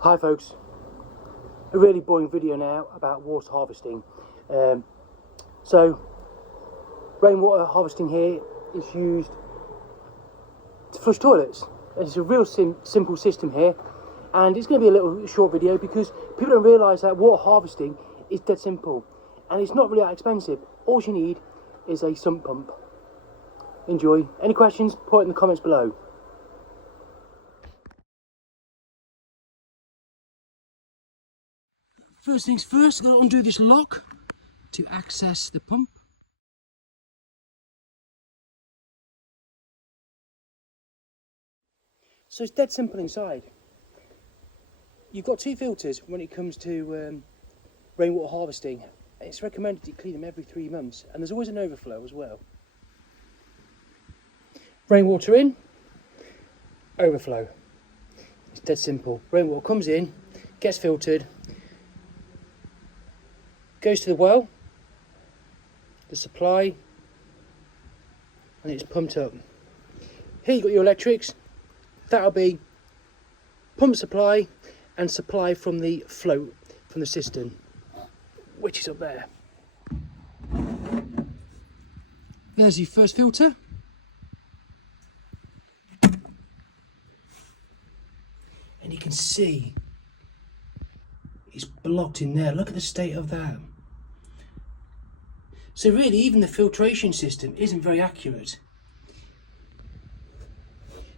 Hi folks, a really boring video now about water harvesting. So rainwater harvesting here is used to flush toilets. It's a real simple system here, and it's going to be a little short video because people don't realise that water harvesting is dead simple and it's not really that expensive. All you need is a sump pump. Enjoy. Any questions, put it in the comments below. First things first, I'm going to undo this lock to access the pump. So it's dead simple inside. You've got two filters when it comes to rainwater harvesting. It's recommended you clean them every 3 months, and there's always an overflow as well. Rainwater in, overflow. It's dead simple. Rainwater comes in, gets filtered, goes to the well, the supply, and it's pumped up. Here you've got your electrics. That'll be pump supply and supply from the float from the cistern, which is up there. There's your first filter. And you can see it's blocked in there. Look at the state of that. So really, even the filtration system isn't very accurate.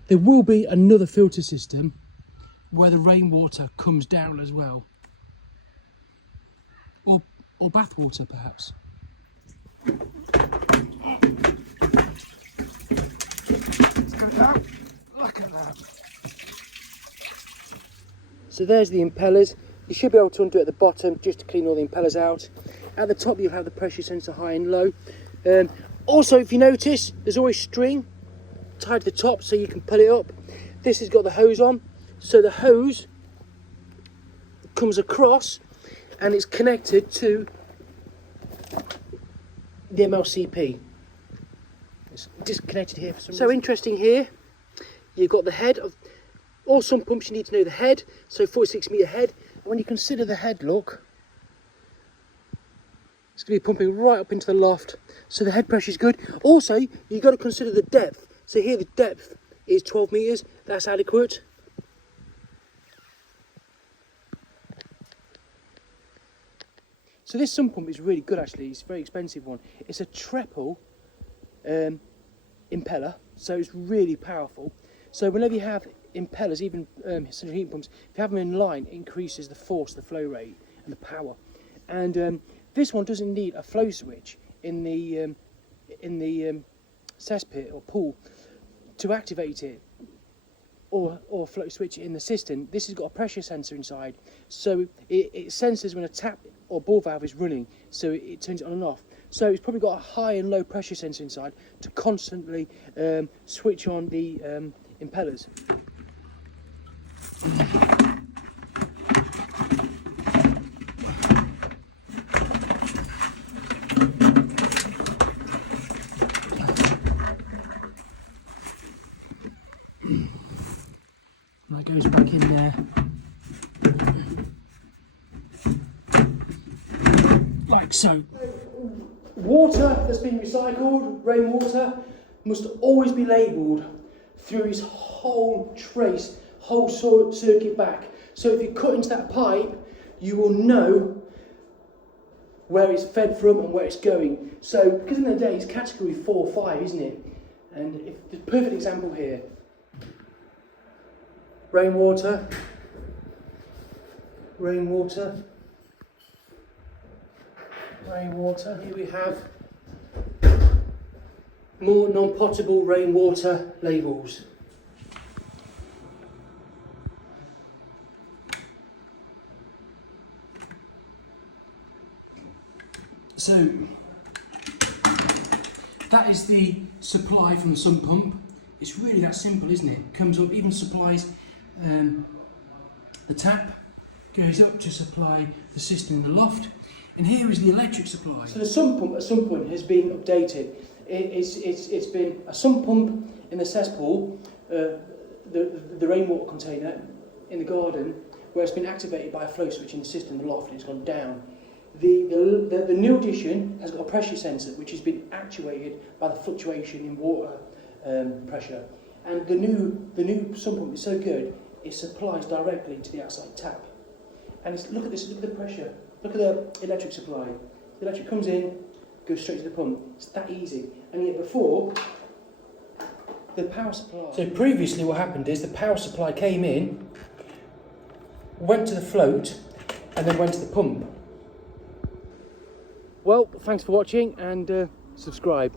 There will be another filter system where the rainwater comes down as well. Or bath water perhaps. Let's go down. Look at that. So there's the impellers. You should be able to undo it at the bottom just to clean all the impellers out. At the top you'll have the pressure sensor high and low. Also, if you notice, there's always string tied to the top so you can pull it up. This has got the hose on, so the hose comes across and it's connected to the MLCP. It's disconnected here for some reason. So interesting here, you've got the head of all sump pumps. You need to know the head, so 46 metre head. And when you consider the head, look, it's going to be pumping right up into the loft, so the head pressure is good. Also, you've got to consider the depth. So here the depth is 12 metres, that's adequate. So this sump pump is really good actually, it's a very expensive one. It's a treble impeller, so it's really powerful. So whenever you have impellers, even central heat pumps, if you have them in line, it increases the force, the flow rate and the power. And this one doesn't need a flow switch in the cesspit or pool to activate it, or flow switch it in the cistern. This has got a pressure sensor inside, so it senses when a tap or ball valve is running, so it turns it on and off. So it's probably got a high and low pressure sensor inside to constantly switch on the impellers. And that goes back in there. Like so. Water that's been recycled, rainwater, must always be labelled through its whole trace, whole circuit back. So if you cut into that pipe, you will know where it's fed from and where it's going. So, because in the day it's category 4 or 5, isn't it? And the perfect example here. Rainwater, rainwater, rainwater. Here we have more non-potable rainwater labels. So that is the supply from the sump pump. It's really that simple, isn't it? Comes up, even supplies the tap, goes up to supply the cistern in the loft, and here is the electric supply. So the sump pump at some point has been updated. It's been a sump pump in the cesspool, the rainwater container in the garden, where it's been activated by a flow switch in the system, the loft, and it's gone down. The new addition has got a pressure sensor which has been actuated by the fluctuation in water pressure. And the new sump pump is so good, it supplies directly to the outside tap. And look at this, look at the pressure, look at the electric supply. The electric comes in, goes straight to the pump. It's that easy. And yet before, the power supply... So previously what happened is the power supply came in, went to the float, and then went to the pump. Well, thanks for watching, and subscribe.